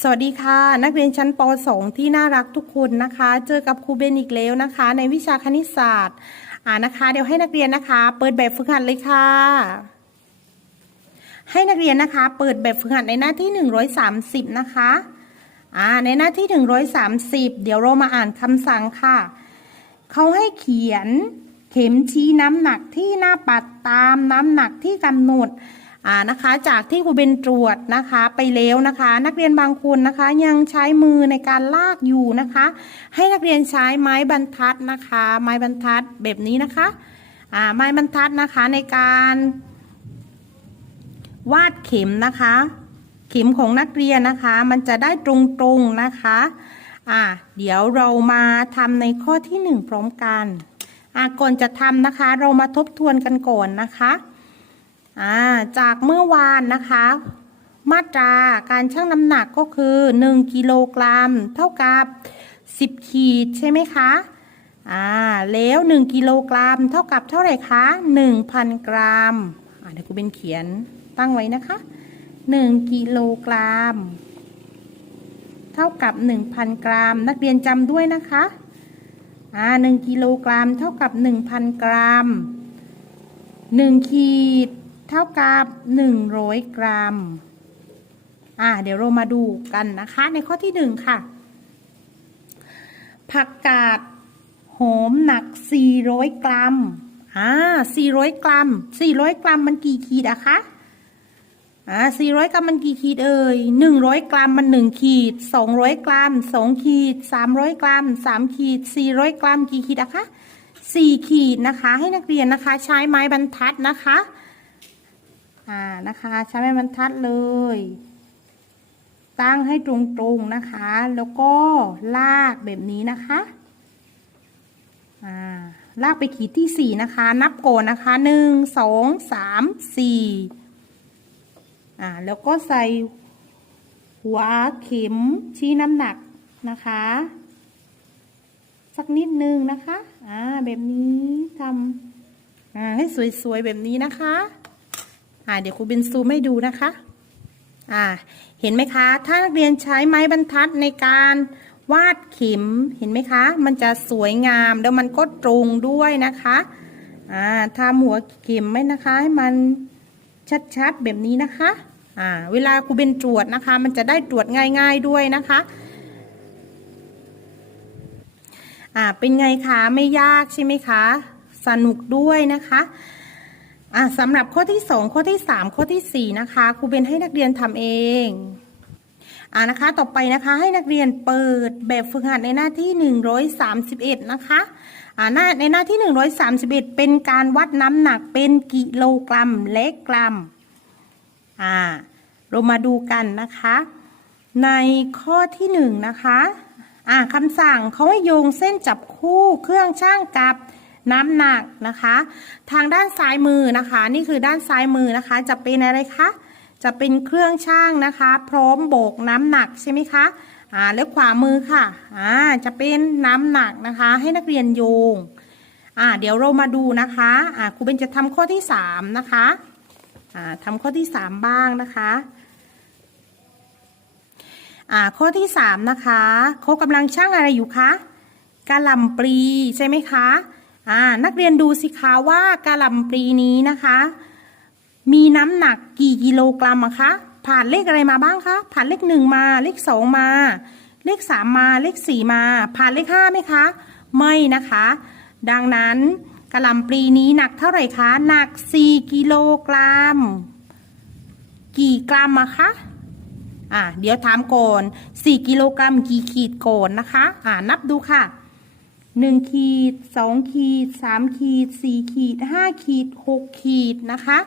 สวัสดีค่ะ นักเรียนชั้นป .2 ที่น่ารักทุกคนนะคะ เจอกับครูเบนอีกแล้วนะคะ ในวิชาคณิตศาสตร์ อ่านะคะ เดี๋ยวให้นักเรียนนะคะ เปิดแบบฝึกหัดเลยค่ะ ให้นักเรียนนะคะ เปิดแบบฝึกหัดในหน้าที่ 130 นะคะอ่าในหน้าที่ 130 เดี๋ยวเรามาอ่านคำสั่งค่ะเขาให้เขียนเข็มชี้น้ำหนักที่หน้าปัดตามน้ำหนักที่กำหนด อ่านะคะ จากที่ครูเบนตรวจนะคะไปแล้วนะคะ นักเรียนบางคนนะคะยังใช้มือในการลากอยู่นะคะ ให้นักเรียนใช้ไม้บรรทัดนะคะ ไม้บรรทัดแบบนี้นะคะอ่าไม้บรรทัดนะคะในการวาดเข็มนะคะ เข็มของนักเรียนนะคะ มันจะได้ตรงๆนะคะอ่าเดี๋ยวเรามาทำในข้อที่หนึ่งพร้อมกันอ่าก่อนจะทำนะคะ เรามาทบทวนกันก่อนนะคะ อ่าจากเมื่อวานนะคะ มาตราการชั่งน้ำหนักก็คือ 1กิโลกรัมเท่ากับ 10 ขีดใช่ไหมคะอ่าแล้ว 1กิโลกรัมเท่ากับเท่าไหร่คะ1,000 กรัมอ่าเดี๋ยวกูเป็นเขียนตั้งไว้นะคะ 1กิโลกรัมเท่ากับ 1,000 กรัม นักเรียนจำด้วยนะคะอ่า1กิโลกรัมเท่ากับ 1,000 กรัม 1 ขีด เท่ากับ 100 กรัม อ่า เดี๋ยวเรามาดูกันนะคะ ในข้อที่หนึ่งค่ะ ผักกาดหอมหนัก 400 กรัม อ่า 400 กรัม 400 กรัมมันกี่ขีดอะคะ อ่า 400 กรัมมันกี่ขีดเอ่ย 100 กรัมมัน 1 ขีด 200 กรัม 2 ขีด 300 กรัม 3 ขีด 400 กรัมกี่ขีดอะคะ 4 ขีดนะคะ ให้นักเรียนนะคะ ใช้ไม้บรรทัดนะคะ อ่านะคะ ใช้ไม้บรรทัดเลย ตั้งให้ตรงๆนะคะ แล้วก็ลากแบบนี้นะคะอ่าลากไปขีดที่สี่นะคะ นับก่อนนะคะหนึ่งสองสามสี่อ่าแล้วก็ใส่หัวเข็มชี้น้ำหนักนะคะ สักนิดนึงนะคะ อ่าแบบนี้ทำอ่าให้สวยๆแบบนี้นะคะ อ่าเดี๋ยวครูเป็นซูมให้ดูนะคะอ่าเห็นไหมคะ ถ้านักเรียนใช้ไม้บรรทัดในการวาดเข็มเห็นไหมคะ มันจะสวยงามแล้วมันก็ตรงด้วยนะคะอ่าทำหัวเข็มไว้นะคะ ให้มันชัดๆแบบนี้นะคะอ่าเวลาครูเป็นตรวจนะคะ มันจะได้ตรวจง่าย ๆด้วยนะคะอ่าเป็นไงคะไม่ยากใช่ไหมคะ สนุกด้วยนะคะ อะสำหรับข้อที่2ข้อที่3ข้อทีสี่4นะคะครูเบนให้นักเรียนทำเองอ่านะคะต่อไปนะคะให้นักเรียนเปิดแบบฝึกหัดในหน้าที่ 131 นะคะอ่าหน้าในหน้าที่ 131 เป็นการวัดน้ำหนักเป็นกิโลกรัมและกรัมอ่าเรามาดูกันนะคะ ในข้อที่1นะคะอ่าคำสั่งเขาให้โยงเส้นจับคู่เครื่องช่างกับ น้ำหนักนะคะ ทางด้านซ้ายมือนะคะ นี่คือด้านซ้ายมือนะคะ จะเป็นอะไรคะจะเป็นเครื่องช่างนะคะ พร้อมโบกน้ำหนักใช่ไหมคะอ่าแล้วขวามือค่ะอ่าจะเป็นน้ำหนักนะคะ ให้นักเรียนโยงอ่าเดี๋ยวเรามาดูนะคะอ่าครูเบนจะทำข้อที่สามนะคะอ่าทำข้อที่สามบ้างนะคะอ่าข้อที่สามนะคะเขากำลังช่างอะไรอยู่คะกะหล่ำปลีใช่ไหมคะ อ่านักเรียนดูสิคะว่ากะหล่ำปลีนี้นะคะ มีน้ำหนักกี่กิโลกรัมอะคะ ผ่านเลขอะไรมาบ้างคะ ผ่านเลขหนึ่งมา เลขสองมา เลขสามมา เลขสี่มา ผ่านเลขห้าไหมคะ ไม่นะคะ ดังนั้นกะหล่ำปลีนี้หนักเท่าไหร่คะ หนักสี่กิโลกรัม กี่กรัมอะคะอ่าเดี๋ยวถามก่อน4กิโลกรัมกี่ขีดก่อนนะคะ อ่านับดูค่ะ 1ขีด2ขีด3ขีด4ขีด5ขีด6ขีดนะคะ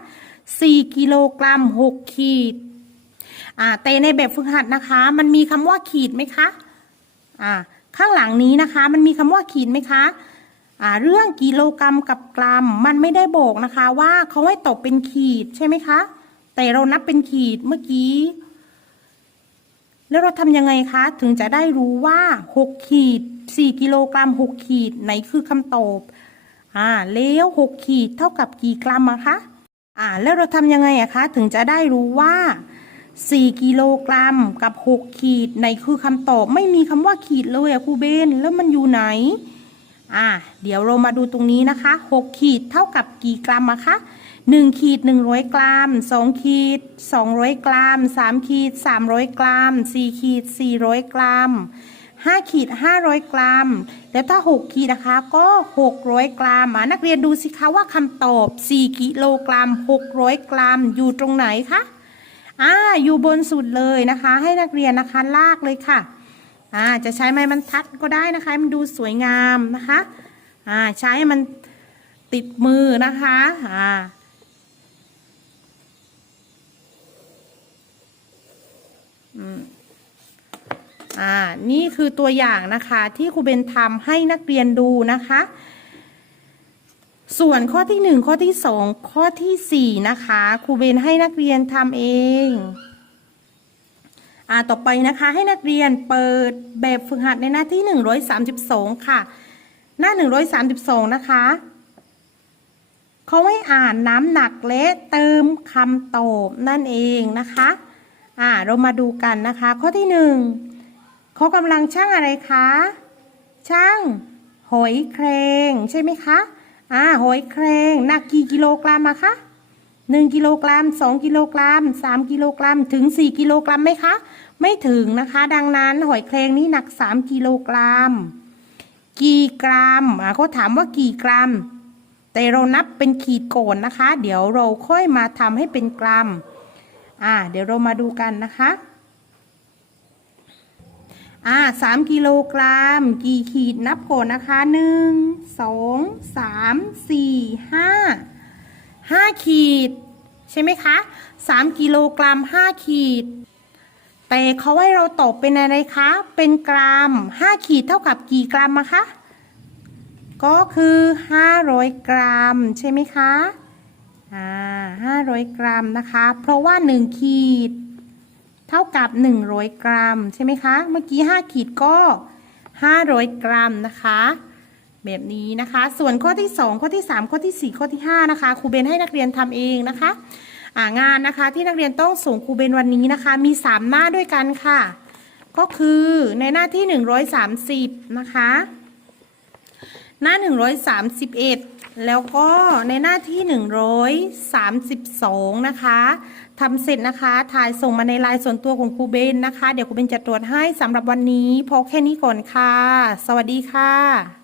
4กิโลกรัม6ขีดอ่าแต่ในแบบฝึกหัดนะคะ มันมีคำว่าขีดไหมคะอ่าข้างหลังนี้นะคะ มันมีคำว่าขีดไหมคะอ่าเรื่องกิโลกรัมกับกรัม มันไม่ได้บอกนะคะว่าเขาให้ตกเป็นขีดใช่ไหมคะ แต่เรานับเป็นขีดเมื่อกี้แล้วเราทำยังไงคะ ถึงจะได้รู้ว่า6ขีด 4 กิโลกรัม 6 ขีด ไหนคือคำตอบ อ่า แล้ว 6 ขีดเท่ากับกี่กรัมอะคะ อ่า แล้วเราทำยังไงอะคะ ถึงจะได้รู้ว่า 4 กิโลกรัมกับ 6 ขีด ไหนคือคำตอบ ไม่มีคำว่าขีดเลยอะครูเบน แล้วมันอยู่ไหน อะเดี๋ยวเรามาดูตรงนี้นะคะ 6 ขีดเท่ากับกี่กรัมอะคะ1ขีด100 กรัม2ขีด200 กรัม3ขีด300 กรัม4ขีด400 กรัม 5ขีด500 กรัม แล้วถ้า 6 ขีดนะคะก็ 600 กรัมอะนักเรียนดูสิคะว่าคำตอบ 4 กิโลกรัม 600 กรัม อยู่ตรงไหนคะอ่าอยู่บนสุดเลยนะคะ ให้นักเรียนนะคะลากเลยค่ะอ่าจะใช้ไม้บรรทัดก็ได้นะคะ มันดูสวยงามนะคะอ่าใช้มันติดมือนะคะอ่าอืม อ่านี่คือตัวอย่างนะคะที่ครูเบนทำให้นักเรียนดูนะคะ ส่วนข้อที่หนึ่งข้อที่สองข้อที่สี่นะคะครูเบนให้นักเรียนทำเองอ่าต่อไปนะคะให้นักเรียนเปิดแบบฝึกหัดในหน้าที่หนึ่งร้อยสามสิบสองค่ะ หน้าหนึ่งร้อยสามสิบสองนะคะเขาให้อ่านน้ำหนักและเติมคำตอบนั่นเองนะคะ อ่าเรามาดูกันนะคะ ข้อที่หนึ่ง เขากำลังช่างอะไรคะ ช่างหอยแครงใช่ไหมคะ อ่าหอยแครงหนักกี่กิโลกรัมอะคะหนึ่งกิโลกรัมสองกิโลกรัมสามกิโลกรัมถึงสี่กิโลกรัมไหมคะ ไม่ถึงนะคะ ดังนั้นหอยแครงนี้หนักสามกิโลกรัม กี่กรัมอ่าเขาถามว่ากี่กรัม แต่เรานับเป็นขีดโก่นนะคะ เดี๋ยวเราค่อยมาทำให้เป็นกรัม อ่า เดี๋ยวเรามาดูกันนะคะ อ่าสามกิโลกรัม กี่ขีดนับก่อนนะคะหนึ่งสองสามสี่ห้าห้าขีด ใช่ไหมคะสามกิโลกรัมห้าขีด แต่เขาให้เราตอบเป็นอะไรคะ เป็นกรัมห้าขีดเท่ากับกี่กรัมอะคะก็คือห้าร้อยกรัม ใช่ไหมคะอ่าห้าร้อยกรัมนะคะ เพราะว่าหนึ่งขีด เท่ากับ 100 กรัม ใช่ไหมคะ เมื่อกี้ 5 ขีดก็ 500 กรัมนะคะ แบบนี้นะคะ ส่วนข้อที่ 2 ข้อที่ 3 ข้อที่ 4 ข้อที่ 5 นะคะครูเบนให้นักเรียนทำเองนะคะางานนะคะที่นักเรียนต้องส่งครูเบนวันนี้นะคะ มี 3 หน้าด้วยกันค่ะ ก็คือในหน้าที่ 130 นะคะ หน้า 131 แล้วก็ในหน้าที่ 132 นะคะทำเสร็จนะคะถ่ายส่งมาในไลน์ส่วนตัวของครูเบนนะคะ เดี๋ยวครูเบนจะตรวจให้สำหรับวันนี้พอแค่นี้ก่อนค่ะ สวัสดีค่ะ